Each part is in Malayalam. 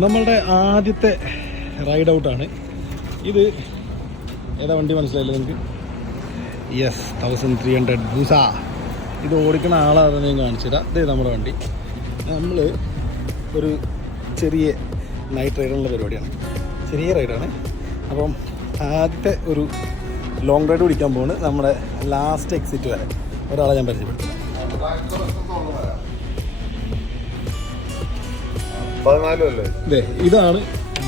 നമ്മളുടെ ആദ്യത്തെ റൈഡ് ഔട്ടാണ് ഇത് ഏതാ വണ്ടി മനസ്സിലായില്ലേ നിങ്ങൾക്ക് യെസ് തൗസൻഡ് ത്രീ ഹൺഡ്രഡ് ബൂസ ഇത് ഓടിക്കുന്ന ആളാണെന്ന് ഞാൻ കാണിച്ചുതരാം അതേ നമ്മുടെ വണ്ടി. നമ്മൾ ഒരു ചെറിയ നൈറ്റ് റൈഡുള്ള പരിപാടിയാണ്. ചെറിയ റൈഡാണ് അപ്പം ആദ്യത്തെ ഒരു ലോങ് റൈഡ് പിടിക്കാൻ പോകുന്നത് നമ്മുടെ ലാസ്റ്റ് എക്സിറ്റ് വരെ. ഒരാളെ ഞാൻ പരിചയപ്പെടുത്തും. ഇതാണ്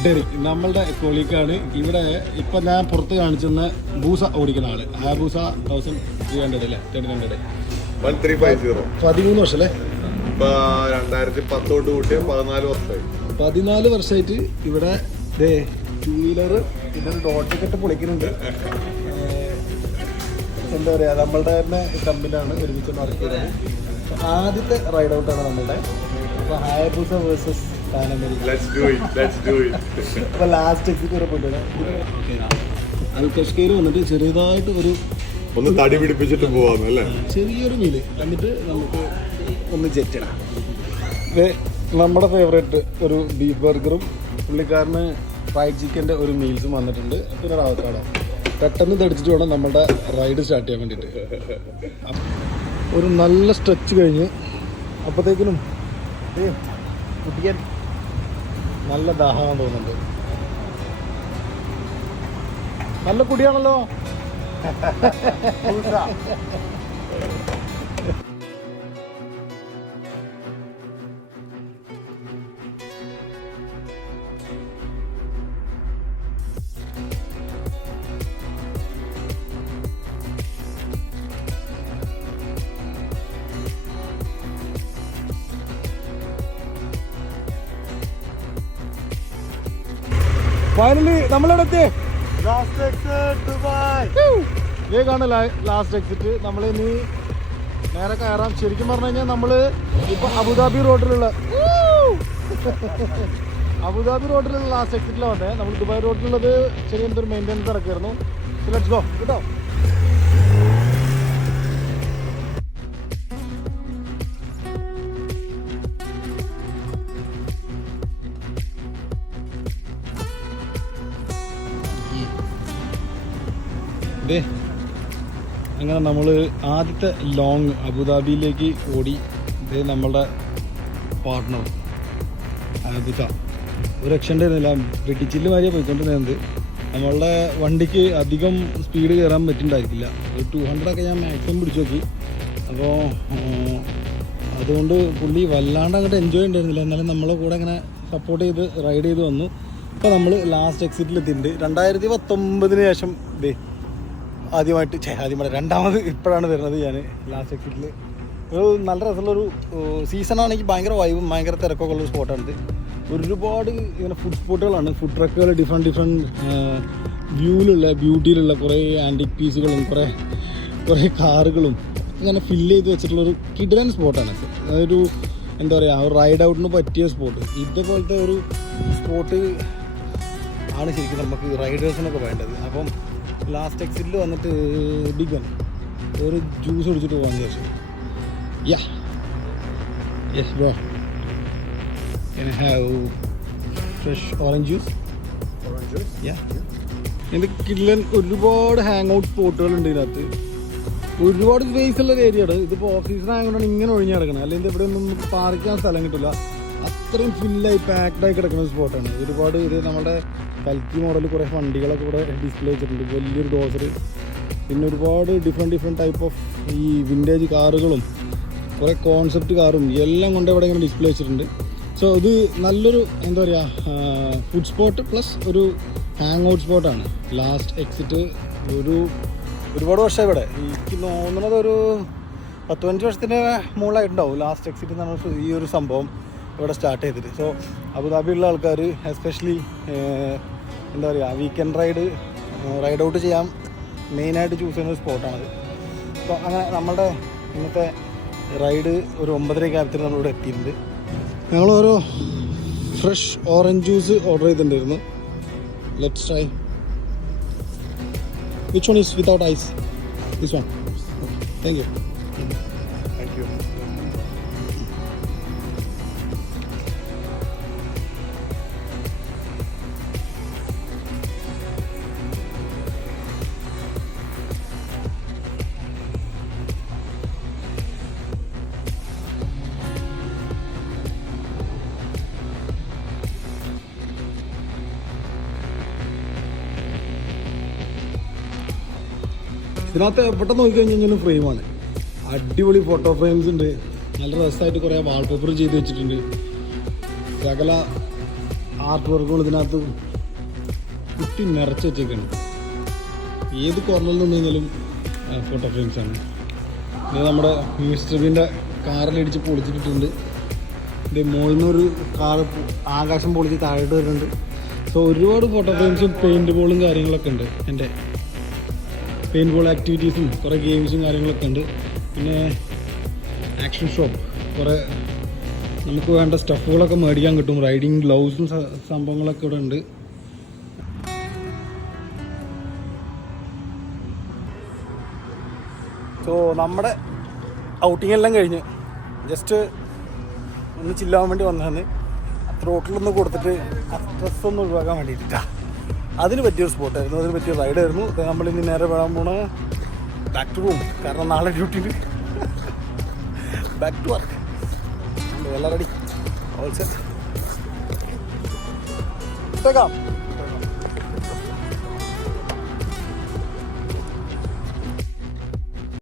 ഡെറിക് നമ്മളുടെ കൊളീക്കാണ് ഇവിടെ ഇപ്പം ഞാൻ പുറത്ത് കാണിച്ചെന്ന ബൂസ ഓടിക്കുന്ന ആൾ. ആ ബൂസ തൗസൻഡ് ത്രീ ഹൺഡ്രഡ് അല്ലേ? Thirteen hundred one three five zero പതിമൂന്ന് വർഷം അല്ലേ? രണ്ടായിരത്തി പത്തോട്ട് കൂട്ടിയ പതിനാല് വർഷമായി. പതിനാല് വർഷമായിട്ട് ഇവിടെ ദേ ടൂ വീലർ ഇതൊരു ഡോട്ട് കെട്ട് പൊളിക്കുന്നുണ്ട്. എന്താ പറയുക നമ്മളുടെ തന്നെ കമ്പനിയാണ് ഒരുമിച്ച് വർക്ക് ചെയ്തത്. ആദ്യത്തെ റൈഡ് ഔട്ടാണ് നമ്മളുടെ. അപ്പോൾ ഹയബൂസ വേഴ്സസ് ഇറ്റ് അപ്പോൾ ലാസ്റ്റ് വരെ. പോയിട്ടുണ്ട് അൽക്കഷ്കയിൽ വന്നിട്ട് ചെറുതായിട്ട് ഒരു ഒന്ന് തടി പിടിപ്പിച്ചിട്ട് പോവാന്ന് അല്ലേ? ചെറിയൊരു മീൽ എന്നിട്ട് നമുക്ക് ഒന്ന് ജെറ്റിടാം ഇത് നമ്മുടെ ഫേവറേറ്റ് ഒരു ബീഫ് ബർഗറും പുള്ളിക്കാരന് ഫ്രൈഡ് ചിക്കന്റെ ഒരു മീൽസും വന്നിട്ടുണ്ട്. പിന്നെ റാവത്താടോ പെട്ടെന്ന് തടിച്ചിട്ട് വേണം നമ്മുടെ റൈഡ് സ്റ്റാർട്ട് ചെയ്യാൻ വേണ്ടിയിട്ട്. ഒരു നല്ല സ്ട്രെച്ച് കഴിഞ്ഞ് അപ്പോഴത്തേക്കിനും ഏ കുട്ടിക്കാൻ നല്ല ദാഹമാണെന്ന് തോന്നുന്നുണ്ട്. നല്ല കുടിയാണല്ലോ. ഫൈനലി നമ്മളെവിടെ എത്തിയേ ഇതേക്കാണ് ലാസ്റ്റ് എക്സിറ്റ് നമ്മൾ ഇനി നേരെ കയറാം. ശരിക്കും പറഞ്ഞു കഴിഞ്ഞാൽ നമ്മൾ ഇപ്പൊ അബുദാബി റോഡിലുള്ള അബുദാബി റോഡിലുള്ള ലാസ്റ്റ് എക്സിറ്റിലാണ് നമ്മൾ ദുബായ് റോഡിലുള്ളത് ചെറിയ എന്തൊരു മെയിന്റെനൻസ് നടക്കായിരുന്നു ലെറ്റ്സ് ഗോ കേട്ടോ? ഇതേ അങ്ങനെ നമ്മൾ ആദ്യത്തെ ലോങ് അബുദാബിയിലേക്ക് ഓടി. ഇതേ നമ്മളുടെ പാർട്ട്ണർ അബുദ ഒരു രക്ഷന്റെ ഇരുന്നില്ല വെട്ടിച്ചില്ല് മാതിരിയാണ് പോയിക്കൊണ്ടിരുന്നത്. നമ്മളുടെ വണ്ടിക്ക് അധികം സ്പീഡ് കയറാൻ പറ്റുന്നുണ്ടായിരിക്കില്ല ഒരു ടു ഹൺഡ്രഡൊക്കെ ഞാൻ മാക്സിമം പിടിച്ചു നോക്കി. അപ്പോൾ അതുകൊണ്ട് പുള്ളി വല്ലാണ്ട് അങ്ങോട്ട് എൻജോയ് ഉണ്ടായിരുന്നില്ല എന്നാലും നമ്മളെ കൂടെ അങ്ങനെ സപ്പോർട്ട് ചെയ്ത് റൈഡ് ചെയ്ത് വന്നു. ഇപ്പോൾ നമ്മൾ ലാസ്റ്റ് എക്സിറ്റിൽ എത്തിയിട്ടുണ്ട്. രണ്ടായിരത്തി പത്തൊമ്പതിന് ശേഷം ദേ ആദ്യമായിട്ട് ആദ്യമായിട്ട് രണ്ടാമത് ഇപ്പോഴാണ് വരുന്നത് ഞാൻ ലാസ്റ്റ് എക്സിറ്റിൽ ഒരു നല്ല രസമുള്ളൊരു സീസൺ ആണെങ്കിൽ ഭയങ്കര വൈബും ഭയങ്കര തിരക്കൊക്കെ ഉള്ള സ്പോട്ടാണിത് ഒരുപാട് ഇങ്ങനെ ഫുഡ് സ്പോട്ടുകളാണ് ഫുഡ് ട്രക്കുകൾ ഡിഫറെന്റ് ഡിഫറെന്റ് വ്യൂവിലുള്ള ബ്യൂട്ടിയിലുള്ള കുറേ ആന്റിക് പീസുകളും കുറേ കുറേ കാറുകളും ഇങ്ങനെ ഫില്ല് ചെയ്ത് വെച്ചിട്ടുള്ളൊരു കിടിലൻ സ്പോട്ടാണ് അതൊരു എന്താ പറയുക ഒരു റൈഡ് ഔട്ടിന് പറ്റിയ സ്പോട്ട് ഇതേപോലത്തെ ഒരു സ്പോട്ട് ആണ് ശരിക്കും നമുക്ക് റൈഡേഴ്സിനൊക്കെ വേണ്ടത്. അപ്പം ലാസ്റ്റ് എക്സിറ്റിൽ വന്നിട്ട് ബിഗ് വൺ ഒരു ജ്യൂസ് കുടിച്ചിട്ട് പോകാൻ വിചാരിച്ചു. Yeah yes bro can have fresh orange juice orange yeah. ഇതിന്റെ കില്ലൻ ഒരുപാട് ഹാങ് ഔട്ട് സ്പോട്ടുകൾ ഉണ്ട് ഇതിനകത്ത്. ഒരുപാട് സ്പേസ് ഉള്ള ഒരു ഏരിയ ആണ്. ഇതിപ്പോൾ ഓഫീസിന് ആയതുകൊണ്ടാണ് ഇങ്ങനെ ഒഴിഞ്ഞ് കിടക്കണം അല്ലെങ്കിൽ ഇവിടെ ഒന്നും പാർക്കാൻ സ്ഥലം കിട്ടില്ല അത്രയും ഫില്ലായി പാക്ഡായി കിടക്കുന്ന സ്പോട്ടാണ് ഒരുപാട് ഇത് നമ്മുടെ കൽക്കി മോഡൽ കുറേ വണ്ടികളൊക്കെ ഇവിടെ ഡിസ്പ്ലേ വെച്ചിട്ടുണ്ട് വലിയൊരു ഡോസർ പിന്നെ ഒരുപാട് ഡിഫറെന്റ് ഡിഫറെന്റ് ടൈപ്പ് ഓഫ് ഈ വിന്റേജ് കാറുകളും കുറേ കോൺസെപ്റ്റ് കാറും എല്ലാം കൊണ്ട് ഇവിടെ ഇങ്ങനെ ഡിസ്പ്ലേ വെച്ചിട്ടുണ്ട്. സോ ഇത് നല്ലൊരു എന്താ പറയുക ഫുഡ് സ്പോട്ട് പ്ലസ് ഒരു ഹാങ് ഔട്ട് സ്പോട്ടാണ് ലാസ്റ്റ് എക്സിറ്റ് ഒരു ഒരുപാട് വർഷം ഇവിടെ. എനിക്ക് തോന്നുന്നത് ഒരു പത്ത് പതിനഞ്ച് വർഷത്തിന്റെ മുകളിലായിട്ടുണ്ടാവും ലാസ്റ്റ് എക്സിറ്റ് എന്ന് പറഞ്ഞ ഈ ഒരു സംഭവം. ഇവിടെ സ്റ്റാർട്ട് ചെയ്തിട്ട്. സോ അബുദാബിയുള്ള ആൾക്കാർ എസ്പെഷ്യലി എന്താ പറയുക വീക്കെൻഡ് റൈഡ് റൈഡ് ഔട്ട് ചെയ്യാൻ മെയിനായിട്ട് ചൂസ് ചെയ്യുന്ന ഒരു സ്പോട്ടാണത് അപ്പോൾ അങ്ങനെ നമ്മുടെ ഇന്നത്തെ റൈഡ് ഒരു ഒമ്പതര ആയപ്പോഴത്തേന് നമ്മളിവിടെ എത്തിയിട്ടുണ്ട് ഞങ്ങൾ ഓരോ ഫ്രഷ് ഓറഞ്ച് ജ്യൂസ് ഓർഡർ ചെയ്തിട്ടുണ്ടായിരുന്നു. Let's try which one is without ice this one thank you ഇതിനകത്ത് പെട്ടെന്ന് നോക്കി കഴിഞ്ഞ് കഴിഞ്ഞാൽ ഫ്രെയിമാണ് അടിപൊളി ഫോട്ടോ ഫ്രെയിംസ് ഉണ്ട്. നല്ല രസമായിട്ട് കുറേ വാൾപേപ്പർ ചെയ്ത് വെച്ചിട്ടുണ്ട്. സകല ആർട്ട് വർക്കുകൾ ഇതിനകത്ത് കുട്ടി നിറച്ച് വെച്ചേക്കാണ്. ഏത് കോർണറിൽ നിന്ന് കഴിഞ്ഞാലും ഫോട്ടോ ഫ്രെയിംസ് ആണ്. ഇത് നമ്മുടെ ബീന്റെ കാറിലിടിച്ച് പൊളിച്ചിട്ടിട്ടുണ്ട്. ഇത് മുകളിൽ നിന്ന് ഒരു കാർ ആകാശം പൊളിച്ച് താഴോട്ട് വരുന്നുണ്ട്. സോ ഒരുപാട് ഫോട്ടോ ഫ്രെയിംസും പെയിന്റ് ബോളും കാര്യങ്ങളൊക്കെ ഉണ്ട് എന്റെ. പെയിന്റ് ബോൾ ആക്ടിവിറ്റീസും കുറേ ഗെയിംസും കാര്യങ്ങളൊക്കെ ഉണ്ട്. പിന്നെ ആക്ഷൻ ഷോപ്പ് കുറേ നമുക്ക് വേണ്ട സ്റ്റഫുകളൊക്കെ മേടിക്കാൻ കിട്ടും. റൈഡിങ് ഗ്ലൗസും സംഭവങ്ങളൊക്കെ ഇവിടെ ഉണ്ട്. സോ നമ്മുടെ ഔട്ടിംഗ് എല്ലാം കഴിഞ്ഞ് ജസ്റ്റ് ഒന്ന് ചില്ലാൻ വേണ്ടി വന്നതാണ്. ത്രോട്ടിലൊന്ന് കൊടുത്തിട്ട് സ്ട്രെസ് ഒന്ന് ഒഴിവാക്കാൻ വേണ്ടിയിട്ടാ. അതിന് പറ്റിയൊരു സ്പോട്ടായിരുന്നു അതിന് പറ്റിയ റൈഡായിരുന്നു നമ്മൾ ഇനി നേരെ വരാൻ പോണ ബാക്ക് ടു റൂം കാരണം നാളെ ഡ്യൂട്ടിയിൽ ബാക്ക് ടു വർക്ക് എല്ലാം റെഡി ഓൾ സെറ്റ്